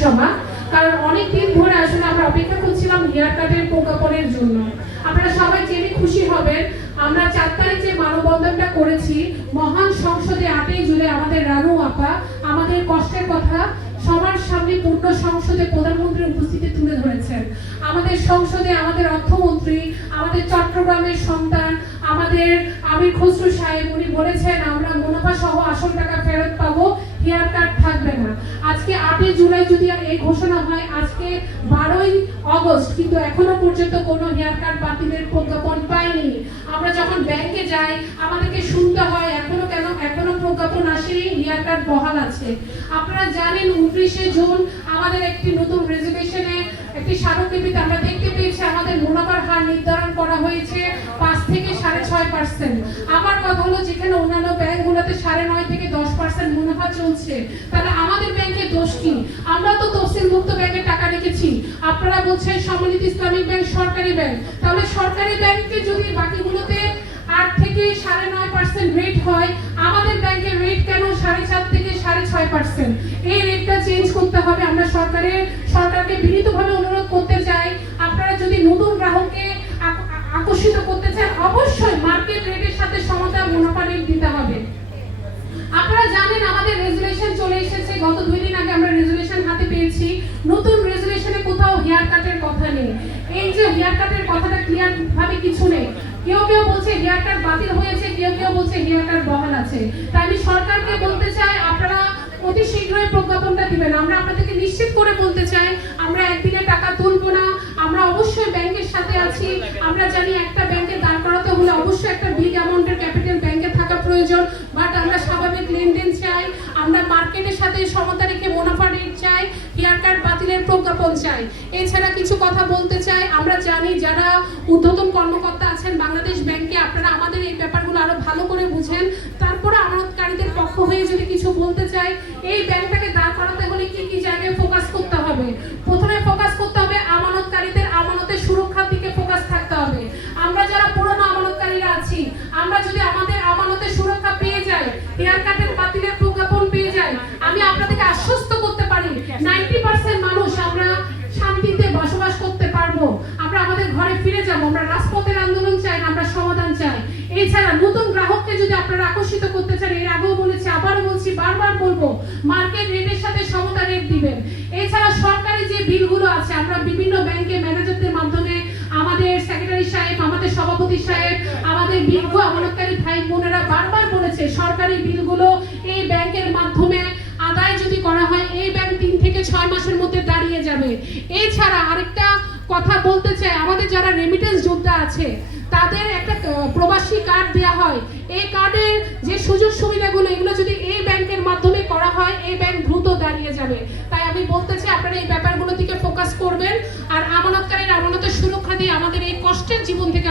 সভা, কারণ অনেক দিন ধরে আসলে আমরা অপেক্ষা করছিলাম হেয়ার কাটের প্রজ্ঞাপনের জন্য। আপনারা সবাই জেনে খুশি হবেন, আমরা 4 তারিখ যে মানববন্ধনটা করেছি মহান সংসদে 8ই জুলাই, আমাদের রানু আপা আমাদের কষ্টের কথা সবার সামনে পূর্ণ সংসদে প্রধানমন্ত্রীর উপস্থিতি তুলে ধরেছেন। আমাদের সংসদে আমাদের অর্থমন্ত্রী, আমাদের চট্টগ্রামের সন্তান, আমাদের আমির খসরু সাহেব, উনি বলেছেন আমরা মুনাফা সহ আসল টাকা ফেরত পাবো, হেয়ার কাট থাকবে না। আজকে 8ই জুলাই যদি এই ঘোষণা হয়, আজকে 12ই আগস্ট, কিন্তু এখনো পর্যন্ত কোনো হেয়ার কাট বাতিলের প্রজ্ঞাপন পাইনি। আমরা যখন ব্যাংকে যাই আমাদেরকে শুনতে হয় এখনো প্রজ্ঞাপন আসেনি, হেয়ার কাট বহাল আছে। আপনারা জানেন 29শে জুন আমাদের একটি নতুন রেজুলেশনে একটি স্মারকলিপিতে আমরা দেখতে পেয়েছি আমাদের মুনাফার হার নির্ধারণ করা হয়েছে 5 থেকে 6.5%। আমার কথা হলো যেখানে অন্যান্য ব্যাংকগুলোতে 9.5 থেকে 10% মুনাফা চলছে, তাহলে আমাদের ব্যাংকের দোষ কি? আমরা তো তফসিল মুক্ত ব্যাংকে টাকা রেখেছি। আপনারা বলছেন সম্মিলিত ইসলামিক ব্যাংক সরকারি ব্যাংক, তাহলে সরকারি ব্যাংকে যদি বাকিগুলোতে 8 থেকে 9.5% রেট হয়, আমাদের ব্যাংকের রেট কেন 7.5 থেকে 6.5%? এই রেটটা চেঞ্জ করতে হবে। আমরা সরকারকে বিনীতভাবে অনুরোধ করতে চাই, আপনারা যদি নতুন গ্রাহককে আকর্ষিত করতে চান অবশ্যই মার্কেট রেটের সাথে সমতা মুনাফা রেট দিতে হবে। আপনারা জানেন আমাদের রেজুলেশন চলে এসেছে, গত 2 দিন আগে আমরা রেজুলেশন হাতে পেয়েছি। নতুন রেজুলেশনে কোথাও হেয়ার কাটের কথা নেই। এই যে হেয়ার কাটের কথাটা ক্লিয়ার ভাবে কিছু নেই। কেউ বলছে হেয়ার কাট বাতিল হয়েছে, কেউ বলছে হেয়ার কাট বহাল আছে। তাই আমি সরকারকে বলতে চাই আপনারা অতি শীঘ্রই প্রজ্ঞাপনটা দিবেন। আমরা আপনাদেরকে নিশ্চিত করে বলতে চাই আমরা একদিনে টাকা তুলবো না, আমরা অবশ্যই ব্যাংকের সাথে আছি। আমরা জানি একটা ব্যাংকে দাঁড় করাতে হলে অবশ্যই একটা বিগ অ্যামাউন্টের ক্যাপিটাল ব্যাংকে থাকা প্রয়োজন, বাট আমরা স্বাভাবিক লেনদেন চাই, আমরা মার্কেটের সাথে সমতা রেখে মুনাফা রেট চাই, হেয়ার কাট বাতিলের প্রজ্ঞাপন চাই। এছাড়া কিছু কথা বলতে চাই, আমরা জানি যারা ঊর্ধ্বতন কর্মকর্তা আছেন বাংলাদেশ ব্যাংকে, আপনারা আমাদের এই ব্যাপারগুলো আরো ভালো করে বুঝেন। তারপরে আমানতকারীদের পক্ষ হয়ে যদি কিছু বলতে চাই, এই ব্যাংকটাকে দাঁড় করাতে হলে কি জায়গায় ফোকাস করতে হবে? প্রথমে ফোকাস করতে হবে আমানতকারীদের আমানতের সুরক্ষার দিকে ফোকাস থাকতে হবে। আমরা যারা পুরনো আমানতকারীরা আছি, আমরা যদি আমাদের আমানতের সুরক্ষা পেয়ে যাই, হেয়ার কাটের বাতিলের প্রজ্ঞাপন পেয়ে যাই, আমি আপনাদেরকে আশ্বস্ত করতে পারি 90% মানুষ আমরা শান্তিতে বসবাস করতে পারবো। আমরা আমাদের ঘরে ফিরে যাব। আমরা রাজপথের আন্দোলন চাই না, আমরা সমাধান চাই। এছাড়া নতুন গ্রাহককে যদি আপনারা আকর্ষিত করতে চান, এর আগেও বলেছি আবারও বলছি বারবার বলবো, মার্কেট রেটের সাথে সমতা রেট দিবেন। এছাড়া সরকারি যে বিলগুলো আছে, আমরা বিভিন্ন ব্যাংকে ম্যানেজারদের মাধ্যমে আমাদের সেক্রেটারি সাহেব, আমাদের সভাপতি সাহেব, আমাদের বিজ্ঞ আমানতকারী ভাই বোনেরা বারবার বলেছে সরকারি বিলগুলো এই ব্যাংকের মাধ্যমে আদায় যদি করা হয়, এই ব্যাংক 3 থেকে 6 মাসের মধ্যে দাঁড়িয়ে যাবে। এছাড়া আরেকটা কথা বলতে চাই, আমাদের যারা রেমিটেন্স যোদ্ধা আছে তাদের একটা প্রবাসী কার্ড দেওয়া হয়। এই কার্ডের যে সুযোগ সুবিধাগুলো, এগুলো যদি এই ব্যাংকের মাধ্যমে করা হয়, এই ব্যাংক দ্রুত দাঁড়িয়ে যাবে। তাই আমি বলতে চাই আপনারা এই ব্যাপারগুলোর দিকে ফোকাস করবেন, আর আমানতকারীর আমানতের সুরক্ষা দিয়ে আমাদের এই কষ্টের জীবন থেকে